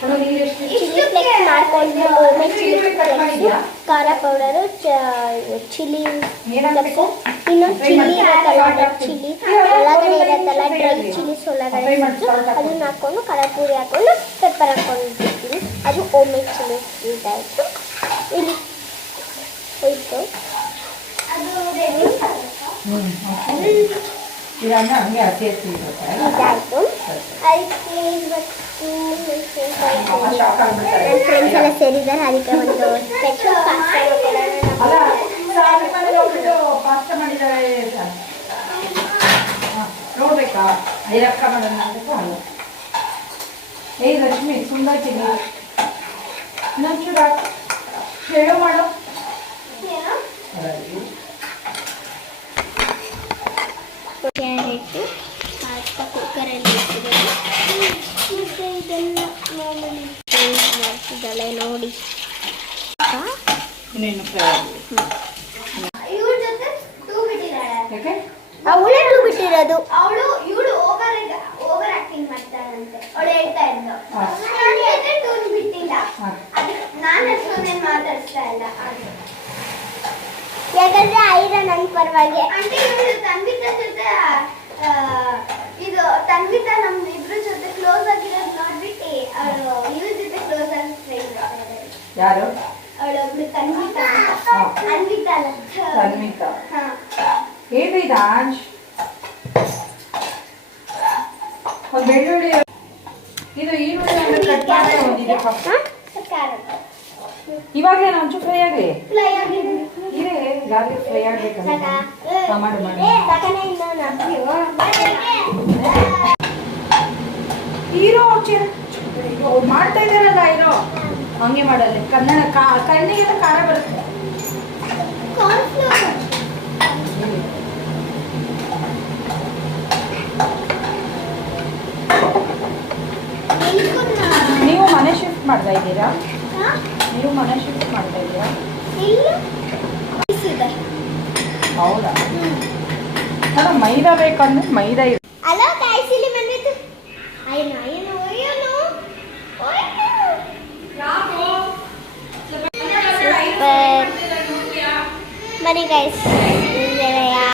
Chilli flakes ಮಾಡ್ಕೊಂಡು ಓಮೆ chilli flakes, ಖಾರ powder, chilli flakes, ಇನ್ನೊಂದು ಚಿಲ್ಲಿ ಇರುತ್ತಲ್ಲ ಚಿಲ್ಲಿ ಒಳಗಡೆ ಇರುತ್ತಲ್ಲ ಡ್ರೈ ಚಿಲ್ಲೀಸ್ ಒಳಗಡೆ ಅದನ್ನ ಹಾಕ್ಕೊಂಡು ಖಾರ ಪುಡಿ ಹಾಕ್ಕೊಂಡು ಪೆಪ್ಪರ್ ಹಾಕ್ಕೊಂಡಿರ್ತೀನಿ. ಅದು ಓಮೆ ಚಿಲ್ಲಿ ಇದಾಯಿತು. ಇಲ್ಲಿ ಹೋಯ್ತು ಇದಾಯಿತು. ಅದಕ್ಕೆ ಇವತ್ತು ನನ್ನ ಫ್ರೆಂಡ್ಸ್ ಎಲ್ಲ ಸೇರಿದ್ದಾರೆ. ಅದಕ್ಕೆ ಒಂದು ಸ್ಪೆಷಲ್ ಪಾಸ್ತಾ ಮಾಡಿದ್ದಾರೆ ನೋಡ್ಬೇಕಾ? ಐರಕ್ಕ ಮಾಡೋಣ ಅಂತ ಅಲ್ಲ. ಏ ಲಕ್ಷ್ಮಿ ಸುಂದರ್ತೀನಿ ಇನ್ನೊಂಚೂರು ಹೇಳೋ ಮಾಡೋ ಕ್ಯಾರೆಟು ಪಾಸ್ತಾ ಕುಕ್ಕರಲ್ಲಿ ಇಟ್ಟಿದ್ದೀನಿ. ಮತ್ತು ಇದೆಲ್ಲ ಮಾಮೂಲಿ ಮಾಡ್ತಿದ್ದಾಳೆ ನೋಡಿ. ಅವಳೇ ಟೂ ಬಿಟ್ಟಿರೋದು. ಇವಳು ಓವರ್ ಆಕ್ಟಿಂಗ್ ಮಾಡ್ತಾಳಂತೆ. ಅವಳು ಹೇಳ್ತಾ ಇದ್ಲು ಟೂನ್ ಬಿಟ್ಟಿಲ್ಲ. ನಾನು ಅಷ್ಟೊಂದೇನು ಮಾತಾಡ್ತಾ ಇಲ್ಲ. ಯಾಕಂದ್ರೆ ಐರನ್ ನನ್ನ ಪರವಾಗಿ ಅಂದ್ರೆ ಇವಳು ತನ್ವಿತಾ ಜೊತೆ ಇದು ತನ್ವಿತಾ ನಮ್ ಇಬ್ರು ಜೊತೆ ಕ್ಲೋಸ್ ಆಗಿರೋದು ನೋಡ್ಬಿಟ್ಟು ಅವಳು ಇವ್ರ ಜೊತೆ ಕ್ಲೋಸ್ ಆಗಿ ಫ್ರೆಂಡ್ ಮಾಡ್ತಾರೆ. ಯಾರು? ಅವಳೊಬ್ಳು ತನ್ವಿತಾ ಅನ್ವಿತಾ ಅಲ್ಲ ತನ್ವಿತಾ. ಏನು ಇದು ಆಂಜ್ ಒಂದು ಬೆಳ್ಳುಳ್ಳಿ ಇದು ಈರುಳ್ಳಿ ಕಟ್ ಮಾಡಿ ಒಂದಿದೆ ಪಕ್ಕ. ಇವಾಗಲೇ ಒಂಚೂರು ಫ್ರೈ ಆಗಲಿ. ಇರೇ ಗಾರ್ಲಿಕ್ ಫ್ರೈ ಆಗ್ಬೇಕಂತ ಮಾಡಿ ಹೀರೋ ಮಾಡ್ತಾ ಇದ್ದಾರಲ್ಲ ಹೀರೋ ಹಂಗೆ ಮಾಡಲ್ಲ. ಕನ್ನಡ ಕಣ್ಣಿಗೆಲ್ಲ ಖಾರ ಬರುತ್ತೆ. ನೀವು ಮನೆ ಶಿಫ್ಟ್ ಮಾಡ್ತಾ ಇದ್ದೀರಾ? ನೀವು ಮನೆ ಶಿಫ್ಟ್ ಮಾಡ್ತಾ ಇದ್ದೀರಾ? ಹೌದಾ? ಅಲ್ಲ ಮೈದಾ ಬೇಕಂದ್ರೆ ಮೈದಾ ಇದೆ. ಅಲ್ಲ ಕಾಯಿಸಿಲಿ ಬಂದಿತ್ತು. ಅಯ್ಯೋ ಅಯ್ಯೋ ಅಯ್ಯೋ ಬನ್ನಿ ಗೈಸ್.